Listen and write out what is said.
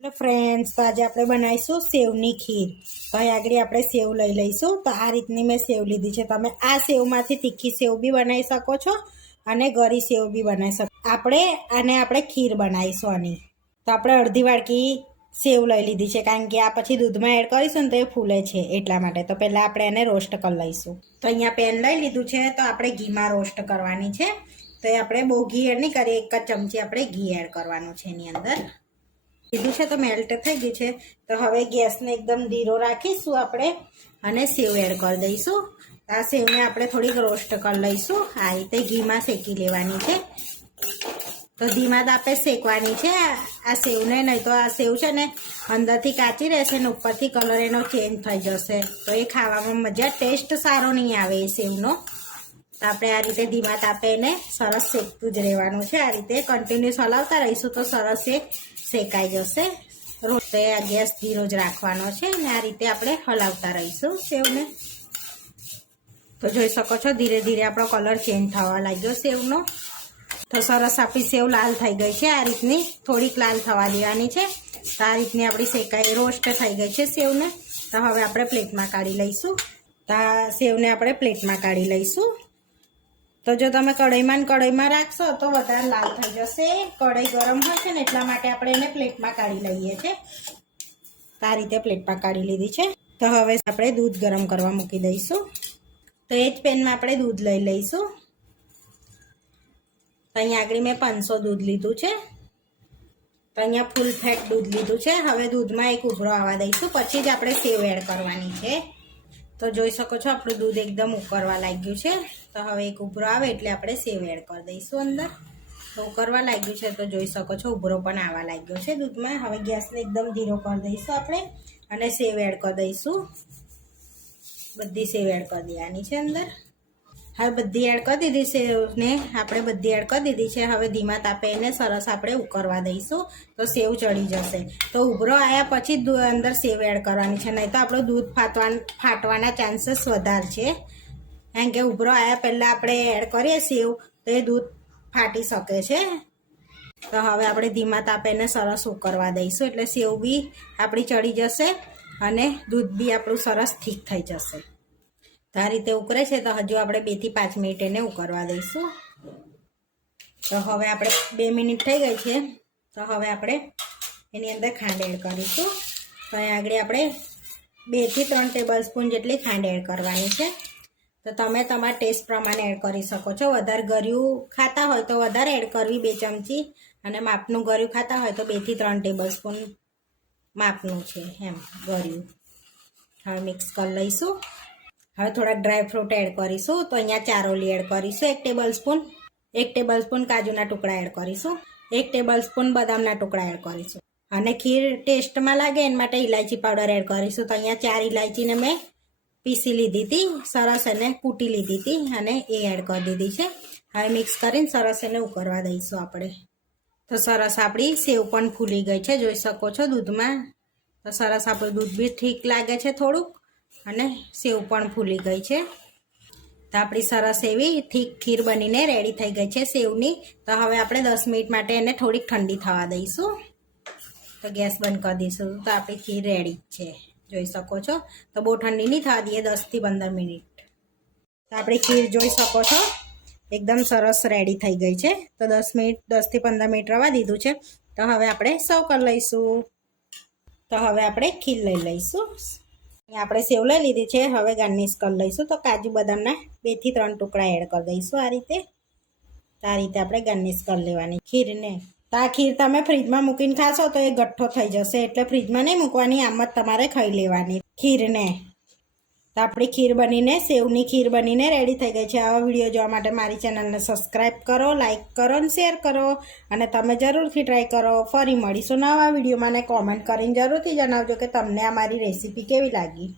એટલે ફ્રેન્ડ્સ તો આજે આપણે બનાવીશું સેવની ખીર. તો અહીં આગળ આપણે સેવ લઈ લઈશું. તો આ રીતની મેં સેવ લીધી છે. તમે આ સેવમાંથી તીખી સેવ બી બનાવી શકો છો અને ગરી સેવ બી બનાવી શકો. આપણે ખીર બનાવીશું આની. તો આપણે અડધી વાટકી સેવ લઈ લીધી છે, કારણ કે આ પછી દૂધમાં એડ કરીશું ને તો એ ફૂલે છે એટલા માટે. તો પહેલાં આપણે એને રોસ્ટ કરી લઈશું. તો અહીંયા પેન લઈ લીધું છે. તો આપણે ઘીમાં રોસ્ટ કરવાની છે. તો એ આપણે બહુ ઘી એડ નહીં કરીએ, 1 જ ચમચી આપણે ઘી એડ કરવાનું છે એની અંદર. કીધું છે તો મેલ્ટ થઈ ગઈ છે. તો હવે ગેસને એકદમ ધીરો રાખીશું આપણે અને સેવ એડ કરી દઈશું. આ સેવને આપણે થોડીક રોસ્ટ કરી લઈશું. આ રીતે ઘીમાં શેકી લેવાની છે. તો ધીમા તાપે શેકવાની છે આ સેવને, નહીં તો આ સેવ છે ને અંદરથી કાચી રહેશે ને ઉપરથી કલર એનો ચેન્જ થઈ જશે. તો એ ખાવામાં મજા, ટેસ્ટ સારો નહીં આવે એ સેવનો. તો આપણે આ રીતે ધીમા તાપે એને સરસ શેકતું જ રહેવાનું છે. આ રીતે કન્ટિન્યુઅસ હલાવતા રહીશું તો સરસ એ શેકાઈ જશે. રોટે આ ગેસ ધીરો જ રાખવાનો છે અને આ રીતે આપણે હલાવતા રહીશું સેવને. તો જોઈ શકો છો ધીરે ધીરે આપણો કલર ચેન્જ થવા લાગ્યો સેવનો. તો સરસ આપણી સેવ લાલ થઈ ગઈ છે. આ રીતની થોડીક લાલ થવા દેવાની છે. તો આ રીતની આપણી શેકાઈ રોસ્ટ થઈ ગઈ છે સેવને. તો હવે આપણે પ્લેટમાં કાઢી લઈશું. તો આ સેવને આપણે પ્લેટમાં કાઢી લઈશું. તો જો તમે કઢાઈમાં રાખશો તો વધારે લાલ થઈ જશે. કઢાઈ ગરમ હોય છે ને એટલા માટે આપણે એને પ્લેટમાં કાઢી લઈએ છીએ. તો આ રીતે પ્લેટમાં કાઢી લીધી છે. તો હવે આપણે દૂધ ગરમ કરવા મૂકી દઈશું. તો એ જ પેનમાં આપણે દૂધ લઈ લઈશું. તો અહીંયા આગળ મેં 500 દૂધ લીધું છે. તો અહીંયા ફૂલ ફેટ દૂધ લીધું છે. હવે દૂધમાં એક ઉભરો આવવા દઈશું, પછી જ આપણે સેવ એડ કરવાની છે. તો જોઈ શકો છો આપણું દૂધ એકદમ ઉકળવા લાગ્યું છે. તો હવે એક ઉભરો આવે એટલે આપણે સેવ એડ કરી દઈશું અંદર. તો ઉકળવા લાગ્યું છે તો જોઈ શકો છો ઉભરો પણ આવવા લાગ્યો છે દૂધમાં. હવે ગેસને એકદમ ધીરો કરી દઈશું આપણે અને સેવ એડ કરી દઈશું. બધી સેવ એડ કરી દેવાની છે અંદર. હવે બધી એડ કરી દીધી સેવને, આપણે બધી એડ કરી દીધી છે. હવે ધીમા તાપે એને સરસ આપણે ઉકળવા દઈશું તો સેવ ચડી જશે. તો ઉભરો આવ્યા પછી જ અંદર સેવ એડ કરવાની છે, નહીં તો આપણું દૂધ ફાટવાના ચાન્સીસ વધારે છે. કારણ કે ઉભરો આવ્યા પહેલાં આપણે એડ કરીએ સેવ તો એ દૂધ ફાટી શકે છે. તો હવે આપણે ધીમા તાપે એને સરસ ઉકળવા દઈશું એટલે સેવ બી આપણી ચડી જશે અને દૂધ બી આપણું સરસ ઠીક થઈ જશે. તો આ રીતે ઉકળે છે તો હજુ આપણે 2 થી 5 મિનિટ એને ઉકળવા દઈશું. તો હવે આપણે 2 મિનિટ થઈ ગઈ છે. તો હવે આપણે એની અંદર ખાંડ એડ કરીશું. તો અહીં આગળ આપણે 2 થી 3 ટેબલ સ્પૂન જેટલી ખાંડ એડ કરવાની છે. તો તમે તમારા ટેસ્ટ પ્રમાણે એડ કરી શકો છો. વધારે ગળ્યું ખાતા હોય તો વધારે એડ કરવી 2 ચમચી, અને માપનું ગળ્યું ખાતા હોય તો 2 થી 3 ટેબલ સ્પૂન માપનું છે એમ ગળ્યું. હવે મિક્સ કરી લઈશું. હવે થોડાક ડ્રાયફ્રૂટ એડ કરીશું. તો અહીંયા ચારોલી એડ કરીશું 1 ટેબલ સ્પૂન. 1 ટેબલ સ્પૂન કાજુના ટુકડા એડ કરીશું. 1 ટેબલ સ્પૂન બદામના ટુકડા એડ કરીશું. અને ખીર ટેસ્ટમાં લાગે એના માટે ઇલાયચી પાવડર એડ કરીશું. તો અહીંયા 4 ઇલાયચીને મેં પીસી લીધી હતી, સરસ એને કૂટી લીધી હતી અને એ એડ કરી દીધી છે. હવે મિક્સ કરીને સરસ એને ઉકળવા દઈશું આપણે. તો સરસ આપણી સેવ પણ ફૂલી ગઈ છે, જોઈ શકો છો દૂધમાં. તો સરસ આપણું દૂધ બી ઠીક લાગે છે થોડુંક અને સેવ પણ ફૂલી ગઈ છે. તો આપણી સરસ એવી ઠીક ખીર બનીને રેડી થઈ ગઈ છે સેવની. તો હવે આપણે 10 મિનિટ માટે એને થોડીક ઠંડી થવા દઈશું. તો ગેસ બંધ કરી દઈશું. તો આપણી ખીર રેડી છે, જોઈ શકો છો. તો બહુ ઠંડી નહીં થવા દઈએ, 10 થી 15 મિનિટ. તો આપણી ખીર જોઈ શકો છો એકદમ સરસ રેડી થઈ ગઈ છે. તો 10 થી 15 મિનિટ રવા દીધું છે. તો હવે આપણે સર્વ કરી લઈશું. તો હવે આપણે ખીર લઈ લઈશું. આપણે સેવ લઈ લીધી છે. હવે ગાર્નિશ કરી લઈશું. તો કાજુ બદામના 2 થી 3 ટુકડા એડ કરી દઈશું આ રીતે. તો આ રીતે આપણે ગાર્નિશ કરી લેવાની ખીરને. તો આ ખીર તમે ફ્રીજમાં મૂકીને ખાશો તો એ ગઠ્ઠો થઈ જશે, એટલે ફ્રીજમાં નહીં મૂકવાની, આમ જ તમારે ખાઈ લેવાની ખીરને. તો આપણી ખીર બનીને, સેવની ખીર બનીને રેડી થઈ ગઈ છે. આવા વિડીયો જોવા માટે મારી ચેનલને સબસ્ક્રાઈબ કરો, લાઇક કરો અને શેર કરો. અને તમે જરૂરથી ટ્રાય કરો. ફરી મળીશું નવા વિડીયોમાં. અને કોમેન્ટ કરીને જરૂરથી જણાવજો કે તમને આ મારી રેસીપી કેવી લાગી.